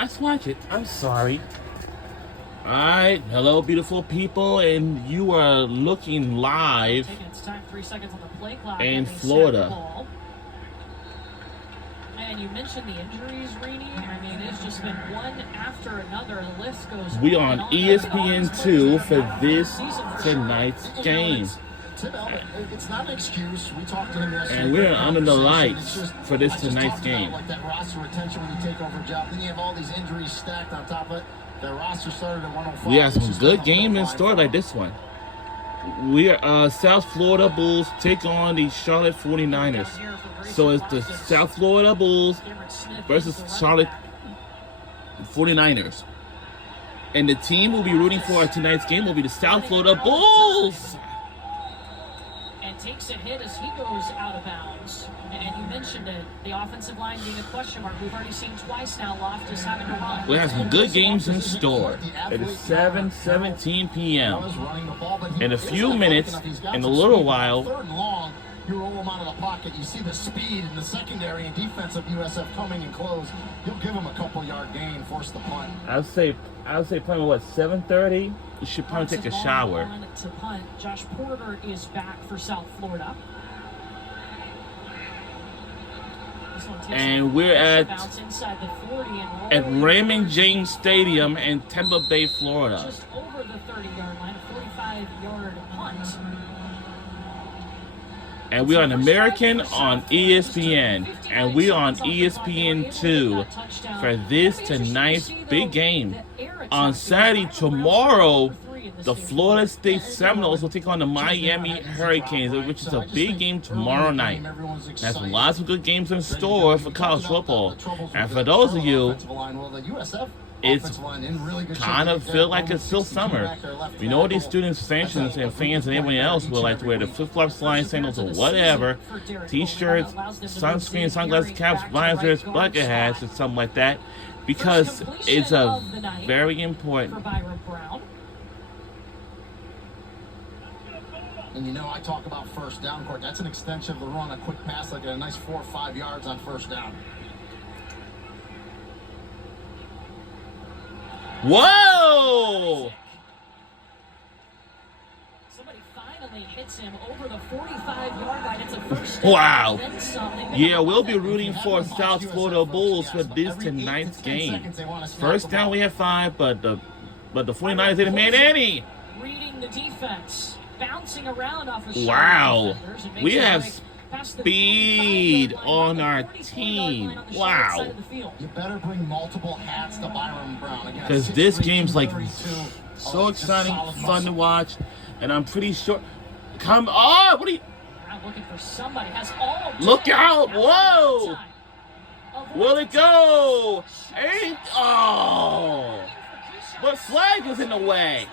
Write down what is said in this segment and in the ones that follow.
Let's watch it. I'm sorry. Alright, hello beautiful people, and you are looking live It's time, 3 seconds on the play clock in Florida. And you mentioned the injuries, Reedy. I mean, it's just been one after another. The list goes We on on and on. ESPN2 for this tonight's game. It's not an excuse. We talked to him yesterday. And we're under the lights for this tonight's game. Like that roster retention when you take over a job. Then you have all these injuries stacked on top of it. The roster started at 105. We have some good games in store like this one. We are South Florida Bulls take on the Charlotte 49ers. So it's the South Florida Bulls versus Charlotte 49ers. And the team we'll be rooting for at tonight's game will be the South Florida Bulls. And takes a hit as he goes out of bounds. And you mentioned it, the offensive line being a question mark. We've already seen twice now Loftus having to run. We have some good games in store. It is 7:17 p.m. In a few minutes, in a little while, third and long, you roll him out of the pocket. You see the speed in the secondary and defense of USF coming in close. You'll give him a couple-yard gain, force the punt. I'll say playing what 7:30. You should probably take a shower. To punt. Josh Porter is back for South Florida. And we're at Raymond James Stadium in Tampa Bay, Florida. Just over the 30-yard line, a 45-yard punt. And we're on American on ESPN. And we're on ESPN2 for this tonight's big game. On Saturday, tomorrow, the Florida State Seminoles will take on the Miami Hurricanes, which is a big game tomorrow night. There's lots of good games in store for college football. And for those of you, it's kind of feel like it's still summer. We know these students, sanctions, and fans and everyone else will like to wear the flip-flops, slime sandals, or whatever, t-shirts, sunscreen, sunglasses, caps, visors, bucket hats, or something like that, because it's a very important. And you know, I talk about first down, Court. That's an extension of the run, a quick pass, like a nice 4 or 5 yards on first down. Whoa! Somebody finally hits him over the 45-yard line. It's a first down. Wow. Yeah, we'll be rooting for South Florida Bulls for this tonight's game. First down, we have 5, but the 49ers didn't make any. Reading the defense. Bouncing around off of wow, we have speed on our team. Wow. You better bring multiple hats to Byron Brown. Because this game's like so exciting, fun to watch, and I'm pretty sure. Come on, what are you? Looking for somebody. Has all. Look out! Whoa! Will it go? Ain't oh! But flag was in the way.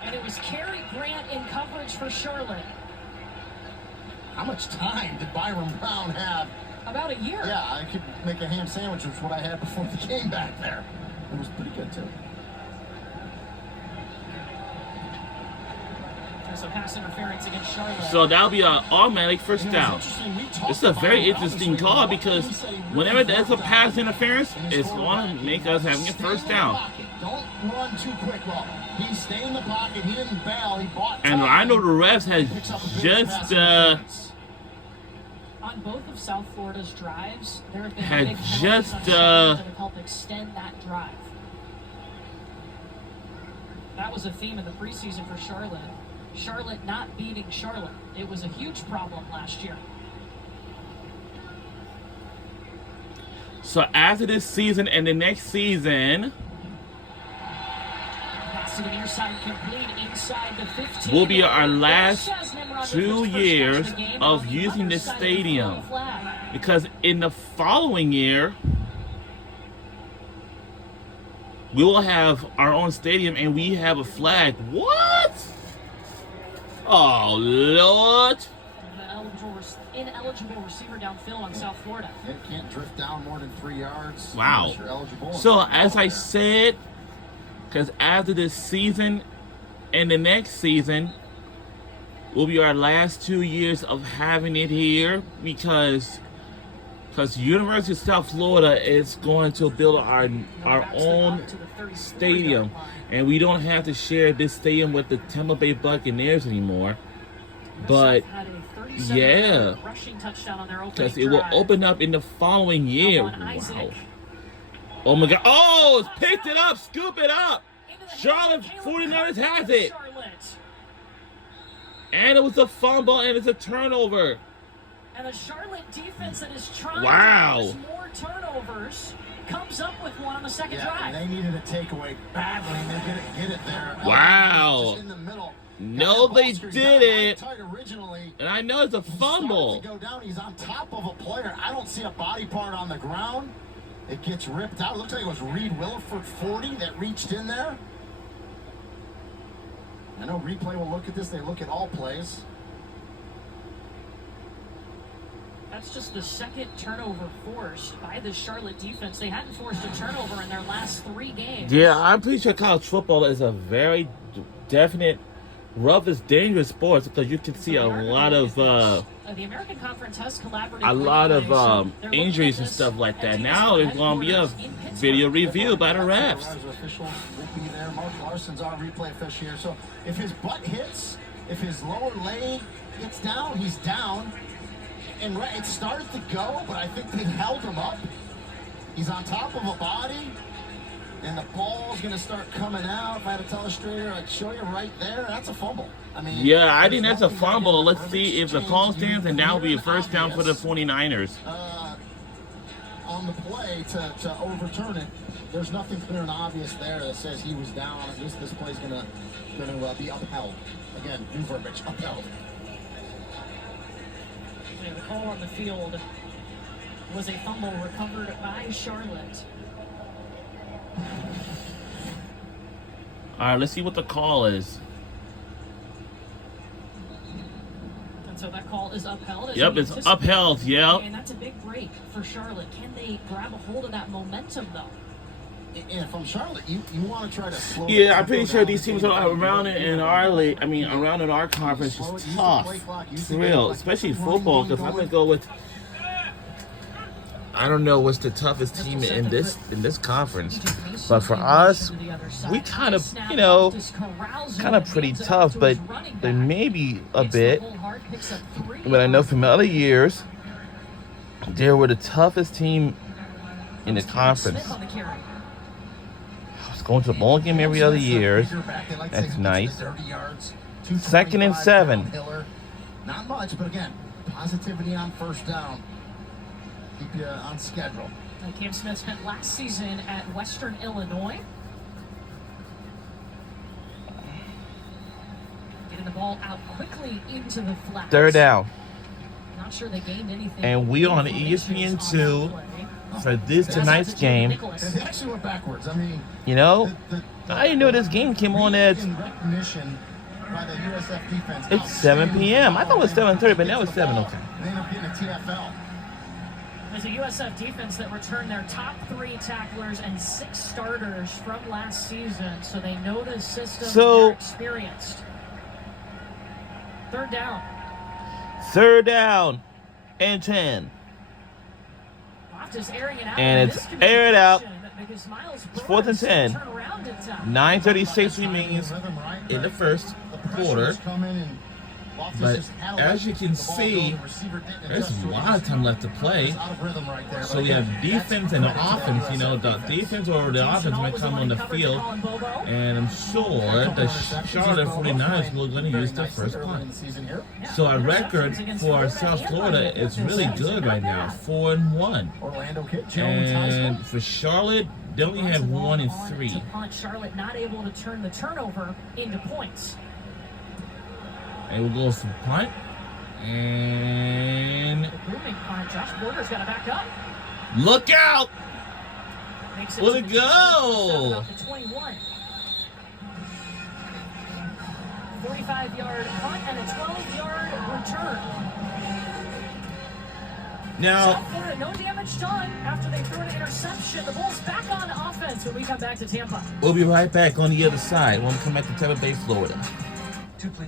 And it was Cary Grant in coverage for Charlotte. How much time did Byron Brown have? About a year. Yeah, I could make a ham sandwich, which is what I had before the game back there. It was pretty good, too. There's a pass interference against Charlotte. So that'll be an automatic first down. This is a very interesting call because whenever there's a pass interference, it's going to make us having a first down. Don't run too quick, Rob. He stayed in the pocket. He didn't bail. He bought and I know the refs has just on both of South Florida's drives, there have been had big just that have helped extend that drive. That was a theme in the preseason for Charlotte. Charlotte not beating Charlotte. It was a huge problem last year. So after this season and the next season, will be our last 2 years of using this stadium. Because in the following year, we will have our own stadium and we have a flag. What? Oh, Lord. Ineligible receiver downfield on South Florida. It can't drift down more than 3 yards. Wow. So, as I said, because after this season and the next season will be our last 2 years of having it here, because because University of South Florida is going to build our own stadium, and we don't have to share this stadium with the Tampa Bay Buccaneers anymore. But yeah, because it will open up in the following year. Wow. Oh my God. Oh, it's picked it up. Scoop it up. Charlotte 49ers has it. And it was a fumble and it's a turnover. And the Charlotte defense that is trying to cause more turnovers comes up with one on the second drive. They needed a takeaway badly, and they're going to get it there. Wow. Just in the middle. No, they did it. Originally. And I know it's a fumble. Go down. He's on top of a player. I don't see a body part on the ground. It gets ripped out. It looks like it was Reed Williford 40 that reached in there. I know replay will look at this. They look at all plays. That's just the second turnover forced by the Charlotte defense. They hadn't forced a turnover in their last 3 games. Yeah, I'm pretty sure college football is a very definite, roughest, dangerous sport because you can see a lot of the American Conference has collaborated injuries and stuff like that. Now there's going to be a video review by the refs. Officials will be there. Mark Larson's our replay official here. So if his butt hits, if his lower leg gets down, he's down. And it started to go, but I think they held him up. He's on top of a body, and the ball's going to start coming out. If I had a telestrator, I'd show you right there. That's a fumble. I mean, yeah, I think that's a fumble. Let's see if the call stands, and that will be a first down for the 49ers. On the play to overturn it, there's nothing clear and obvious there that says he was down. This play's going to be upheld. Again, new verbiage, upheld. The call on the field was a fumble recovered by Charlotte. All right, let's see what the call is. And so that call is upheld. Yep, it's upheld, yep. And that's a big break for Charlotte. Can they grab a hold of that momentum, though? And from Charlotte, you want to try to slow. Yeah, I'm pretty sure these teams around in our league, around in our conference is tough. Real, especially football, because I'm gonna go with. I don't know what's the toughest team in this conference, but for us, we kind of pretty tough, but they may be a bit. But I know from other years, they were the toughest team in the conference. Going to the ball game every other year. That's nice. 2nd and 7. Not much, but again, positivity on first down. Keep you on schedule. Cam Smith spent last season at Western Illinois. Getting the ball out quickly into the flats. 3rd down. Not sure they gained anything. And we on ESPN2. For tonight's game, They actually went backwards. I mean, I didn't know this game came on at. Recognition by the USF defense. It's 7 p.m. I thought it was 7:30, but now it's 7:00. They end up getting a TFL. There's a USF defense that returned their top 3 tacklers and 6 starters from last season, so they know the system. They're experienced. 3rd down. 3rd down and 10. And it's aired out. It's 4th and 10. 9:36 remains in the first quarter. But as you can see, there's a lot of time left to play. So we have defense and offense. The defense or the offense might come on the field. And I'm sure the Charlotte 49ers are going to use their first punt. So our record for South Florida is really good right now, 4-1. And for Charlotte, they only have 1 and 3. Charlotte not able to turn the turnover into points. And we'll go for punt. And Booming punt. Josh Borders got to back up. Look out! Let it go! 21. 45-yard punt and a 12-yard return. Now, South Florida, no damage done after they threw an interception. The Bulls back on offense when we come back to Tampa. We'll be right back on the other side when we come back to Tampa Bay, Florida. 2 please.